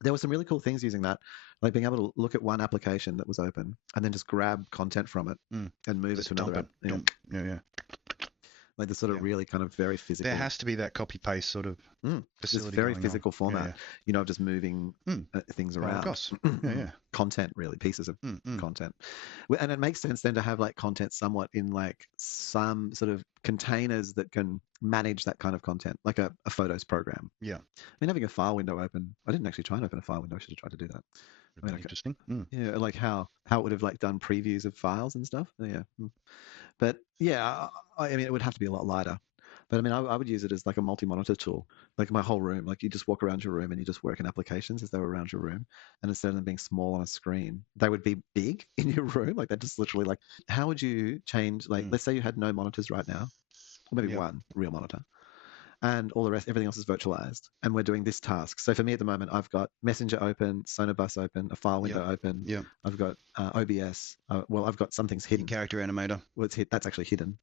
there were some really cool things using that, like being able to look at one application that was open and then just grab content from it and move it Just to dump another it. app. Yeah. Dump. Yeah. Like the sort of Yeah. really kind of very physical. There has to be that copy paste sort of This facility very going on. physical format, of just moving things Oh, of around. course. Yeah. Content, really, pieces of content. And it makes sense then to have like content somewhat in like some sort of containers that can manage that kind of content, like a photos program. Yeah. I mean, having a file window open, I didn't actually try and open a file window. I should have tried to do that. I mean, Interesting. yeah, like how it would have like done previews of files and stuff. Yeah. But yeah, I mean, it would have to be a lot lighter. But I mean, I would use it as like a multi-monitor tool, like my whole room. Like you just walk around your room and you just work in applications as they were around your room. And instead of them being small on a screen, they would be big in your room. Like they're just literally like, how would you change? Like, let's say you had no monitors right now, or maybe one real monitor, and all the rest, everything else is virtualized. And we're doing this task. So for me at the moment, I've got Messenger open, Sonobus open, a file window open. Yeah. I've got OBS. Well, I've got some things hidden. Your character animator. Well, that's actually hidden.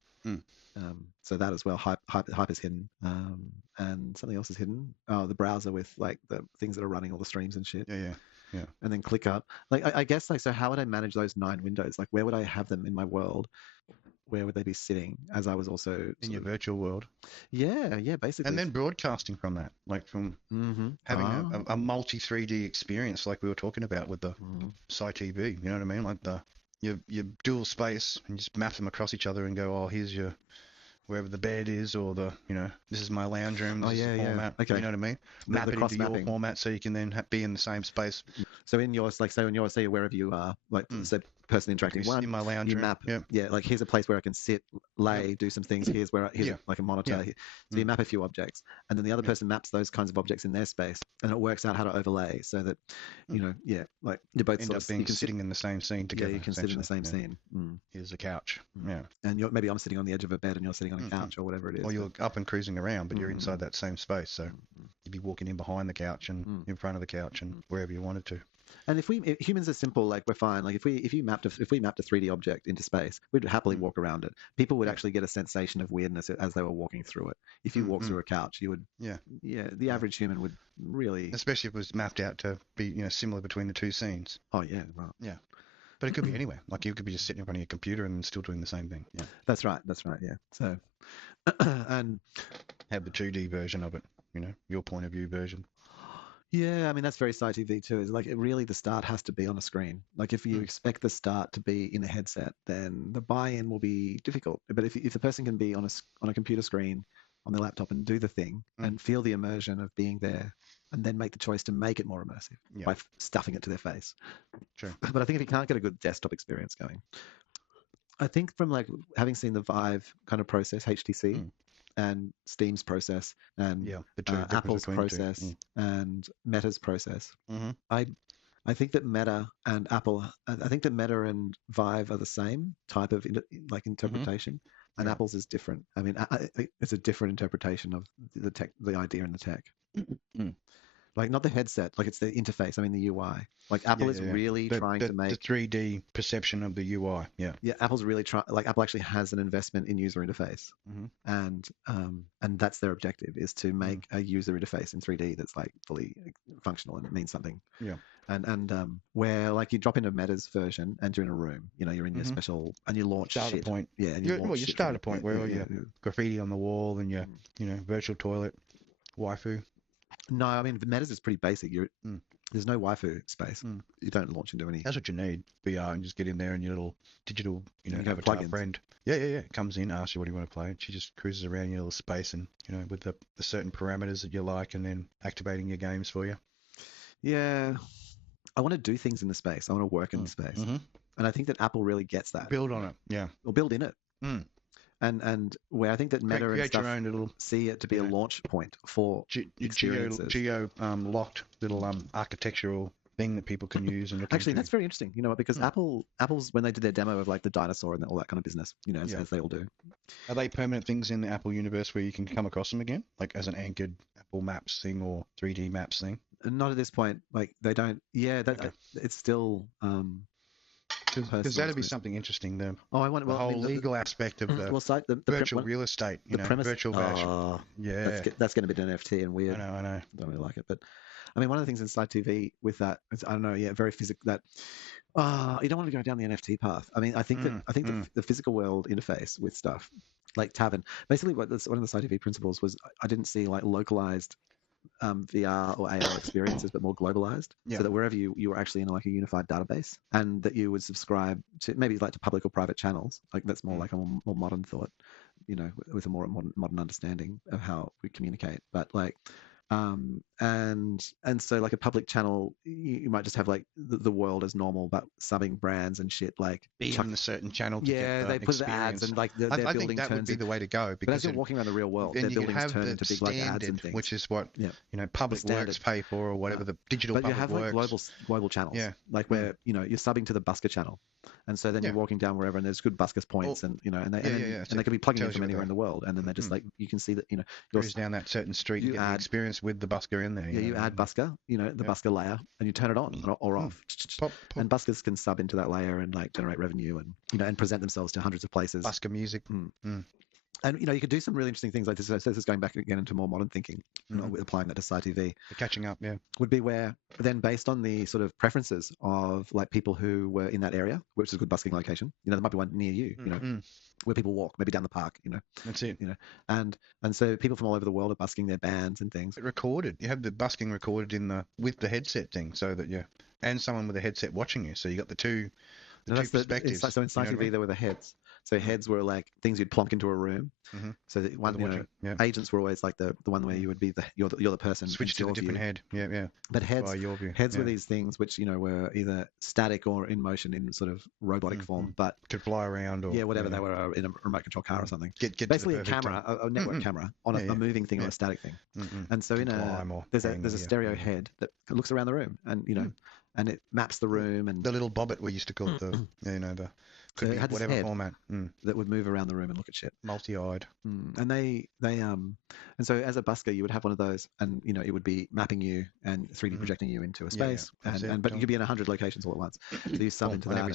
So that as well, hype is hidden, and something else is hidden. Oh, the browser with like the things that are running all the streams and shit. Yeah. And then ClickUp. Like I guess like, so how would I manage those 9 windows? Like where would I have them in my world? Where would they be sitting as I was also in your virtual world? Yeah, basically. And then broadcasting from that, like from having a multi 3D experience, like we were talking about with the CyTV. You know what I mean? Like your dual space, and you just map them across each other and go, oh, here's your wherever the bed is, or this is my lounge room. This is the format. Okay. You know what I mean? Map it into your format so you can then be in the same space. So in yours, like say wherever you are, like so person interacting one, in my lounge room. Map, like here's a place where I can sit, lay, do some things. Here's like a monitor. So you map a few objects, and then the other person maps those kinds of objects in their space, and it works out how to overlay so that like you both end up being sitting in the same scene together. Yeah, you can sit in the same scene. Here's a couch. Yeah, and maybe I'm sitting on the edge of a bed and you're sitting on a couch or whatever it is. Or you're up and cruising around, but you're inside that same space. So you'd be walking in behind the couch and in front of the couch and wherever you wanted to. And if humans are simple, like we're fine. Like if we mapped a 3D object into space, we'd happily walk around it. People would actually get a sensation of weirdness as they were walking through it. If you walk through a couch, you would the average human would really, especially if it was mapped out to be similar between the two scenes. Oh yeah, right. Yeah. But it could be anywhere. Like you could be just sitting in front of your computer and still doing the same thing. Yeah. That's right. Yeah. So and have the 2D version of it, your point of view version. Yeah, I mean, that's very CyTV too. Is like the start has to be on a screen. Like if you expect the start to be in a headset, then the buy-in will be difficult. But if the person can be on a computer screen on their laptop and do the thing and feel the immersion of being there, and then make the choice to make it more immersive by stuffing it to their face. Sure. But I think if you can't get a good desktop experience going, I think from like having seen the Vive kind of process, HTC, and Steam's process, and Apple's process, and Meta's process. I think that Meta and Apple, I think that Meta and Vive are the same type of interpretation, and Apple's is different. I mean, it's a different interpretation of the idea in the tech. Like not the headset, like it's the interface. I mean the UI. Like Apple is really trying to make the 3D perception of the UI. Yeah. Yeah, Apple's really trying. Like Apple actually has an investment in user interface, and that's their objective is to make a user interface in 3D that's like fully functional and it means something. Yeah. And where like you drop into Meta's version and you're in a room, you're in your special and you launch starter point. Yeah. And your starter point where you graffiti on the wall and your virtual toilet, waifu. No, I mean Meta's is pretty basic. There's no waifu space. You don't launch into any. That's what you need, VR, and just get in there and your little digital, avatar friend. Yeah. It comes in, asks you what do you want to play, and she just cruises around your little space and with the certain parameters that you like, and then activating your games for you. Yeah, I want to do things in the space. I want to work in the space, and I think that Apple really gets that. Build on it, yeah, or build in it. And where I think that Meta and stuff see it to be a launch point for experiences. Geo locked little architectural thing that people can use and look actually into. That's very interesting, because Apple's when they did their demo of like the dinosaur and all that kind of business, as they all do. Are they permanent things in the Apple universe where you can come across them again, like as an anchored Apple Maps thing or 3D Maps thing? Not at this point. Like they don't. Yeah, it's still. Because that'd be something interesting. The whole legal aspect of the virtual real estate, the premise, virtual version. That's going to be an NFT and weird. I know. Don't really like it, but I mean, one of the things in CyTV with that, is, I don't know, yeah, very physical. That you don't want to go down the NFT path. I mean, I think the physical world interface with stuff like Tavern, basically, one of the CyTV principles was I didn't see like localized VR or AR experiences, but more globalized, so that wherever you were actually in like a unified database, and that you would subscribe to maybe like to public or private channels. Like that's more like a more modern thought, with a more modern understanding of how we communicate. But like, and so like a public channel, you might just have like the world as normal, but subbing brands and shit like be on a certain channel to get the they put the ads and like their I building think that would be the way to go, but as you're walking around the real world, their buildings turn into big like ads and things, which is what public works pay for or whatever the digital. But public you have works. like global channels, like where you're subbing to the busker channel, and so then you're walking down wherever, and there's good buskers points, and and they could be plugging in from anywhere in the world, and then they're just like you can see that goes down that certain street, you get the experience with the busker in there. Yeah, you add busker, the busker layer, and you turn it on or off, pop. And buskers can sub into that layer and like generate revenue and and present themselves to hundreds of places. Busker music. And you could do some really interesting things like this. So this is going back again into more modern thinking, applying that to CyTV. The catching up, would be where then based on the sort of preferences of like people who were in that area, which is a good busking location. There might be one near you, where people walk, maybe down the park. That's it. And so people from all over the world are busking their bands and things. Recorded. You have the busking recorded with the headset thing, so that and someone with a headset watching you, so you got the two perspectives. So in CyTV there were the heads. So heads were like things you'd plonk into a room. So that one, agents were always like the one where you would be you're the person. Switch to a different head. Yeah. But heads were these things which were either static or in motion in sort of robotic form, but could fly around or whatever they were in a remote control car or something. Get basically a camera, a network camera on a moving thing or a static thing. And so there's a stereo head that looks around the room and and it maps the room and the little bobbit we used to call it the could be whatever format that would move around the room and look at shit. Multi-eyed. And they and so as a busker you would have one of those, and it would be mapping you and 3D projecting you into a space, but you could be in 100 locations all at once. So you sub into that. Every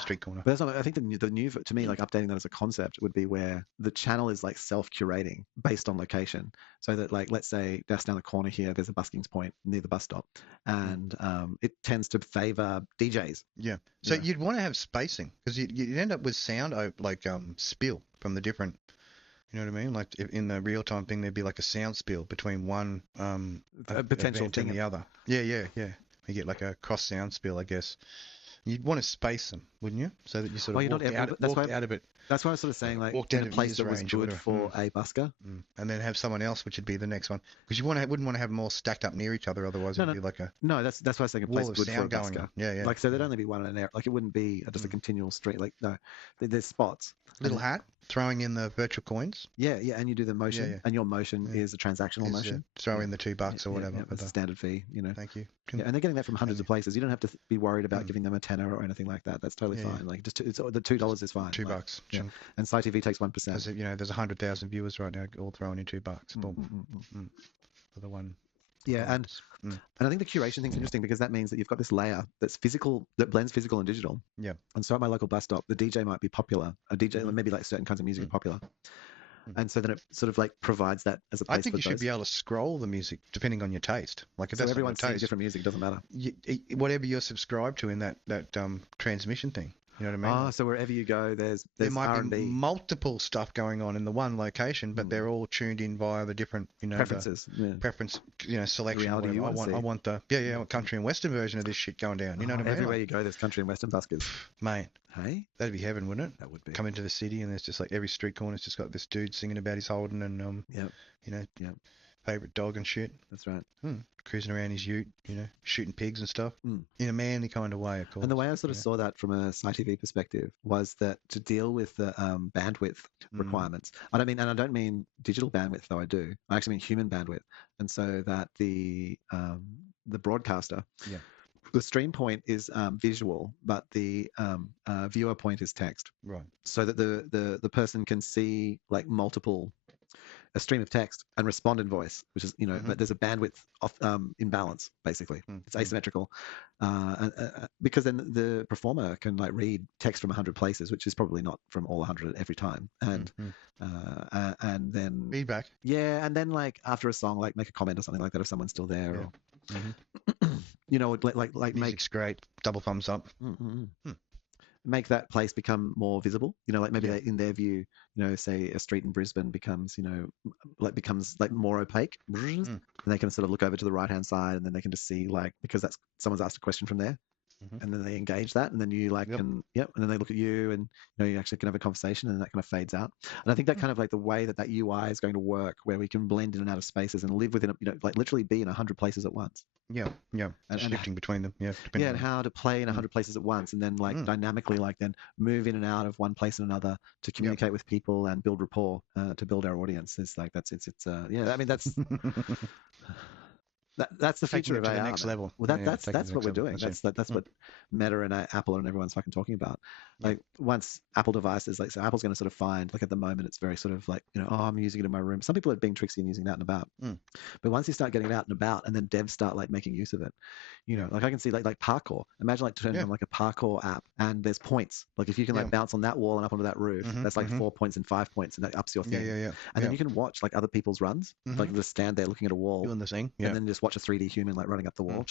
street corner. But I think the new to me, like updating that as a concept would be where the channel is like self-curating based on location. So that like let's say just down the corner here there's a buskings point near the bus stop, and it tends to favor DJs. Yeah. So you'd want to have spacing because you'd end up with sound like spill from the different. You know what I mean? Like in the real-time thing, there'd be like a sound spill between one potential event and the other. Yeah. You get like a cross sound spill, I guess. You'd want to space them, wouldn't you? So that you sort of walked out of it. That's why I was sort of saying, like, in a place that was good for a busker. And then have someone else, which would be the next one. Because you wouldn't want to have them all stacked up near each other, otherwise it would be like a... No, that's why I was saying a place good for a busker. Yeah. Like, so there'd only be one in an area. Like, it wouldn't be just a continual street. Like, no, there's spots. Little hat, throwing in the virtual coins. Yeah, and you do the motion, and your motion is a transactional motion. Throw in the $2 or whatever. Yeah, that's a standard fee, Thank you. Yeah, and they're getting that from hundreds of places. You don't have to be worried about giving them a tenner or anything like that. That's totally fine. Like, just the $2 is fine. $2. Yeah. And CyTV takes 1%. Because, there's 100,000 viewers right now, all throwing in $2. Boom. For the one. Yeah, and I think the curation thing's interesting because that means that you've got this layer that's physical, that blends physical and digital. Yeah. And so at my local bus stop, the DJ might be popular. A DJ, maybe like certain kinds of music are popular. And so then it sort of like provides that as a place. I think you should be able to scroll the music depending on your taste. Like if so everyone's seeing different music, it doesn't matter. Whatever you're subscribed to in that transmission thing. You know what I mean? So wherever you go, there might R&B. be multiple stuff going on in the one location, but they're all tuned in via the different, preferences, preference, selection. Reality you I want the country and western version of this shit going down. You know what I mean? Everywhere you go, there's country and western buskers. Mate, hey, that'd be heaven, wouldn't it? That would be. Come into the city and there's just like every street corner's just got this dude singing about his Holden and favorite dog and shit. That's right. Cruising around his ute, shooting pigs and stuff in a manly kind of way, of course. And the way I sort of saw that from a CyTV perspective was that to deal with the bandwidth requirements, I don't mean digital bandwidth, though I do. I actually mean human bandwidth. And so that the broadcaster, the stream point is visual, but the viewer point is text. Right. So that the person can see like a stream of text and respond in voice, which is, but there's a bandwidth imbalance, basically. It's asymmetrical. Because then the performer can like read text from 100 places, which is probably not from all 100 every time. And and then feedback. Yeah, and then like after a song, like make a comment or something like that if someone's still there. You know, like music's great. Double thumbs up. Make that place become more visible. You know, like maybe in their view, you know, say a street in Brisbane becomes, you know, becomes more opaque, and they can sort of look over to the right hand side, and then they can just see like because that's someone's asked a question from there. And then they engage that, and then you and then they look at you, and you know you actually can have a conversation, and that kind of fades out. And I think that kind of like the way that UI is going to work, where we can blend in and out of spaces and live within, you know, like literally be in 100 places at once. And shifting between them. And how to play in 100 places at once, and then like dynamically, like then move in and out of one place and another to communicate with people and build rapport, to build our audience. It's like it's I mean that's. That's the future of AR. To the next level. Well, that's what we're doing. That's what Meta and Apple and everyone's fucking talking about. Like once Apple devices, like so Apple's going to sort of find, like at the moment, it's very sort of like, you know, oh, I'm using it in my room. Some people are being tricksy and using it out and about. But once you start getting it out and about, and then devs start like making use of it, you know, like I can see like parkour. Imagine like turning on like a parkour app, and there's points. Like if you can like bounce on that wall and up onto that roof, that's like 4 points and 5 points, and that ups your thing. And then you can watch like other people's runs, like just stand there looking at a wall, doing the thing, and then just watch a 3D human like running up the wall.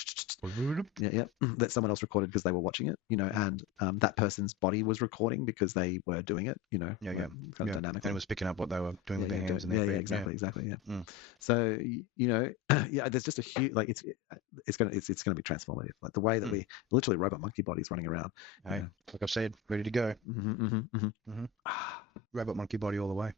That someone else recorded because they were watching it, you know, and that person's body was recording because they were doing it, you know, kind of dynamically. And it was picking up what they were doing with their hands and their feet. Exactly. So you know, there's just a huge like it's gonna be transformative. Like the way that we literally robot monkey bodies running around. Hey, like I've said, ready to go. Robot monkey body all the way.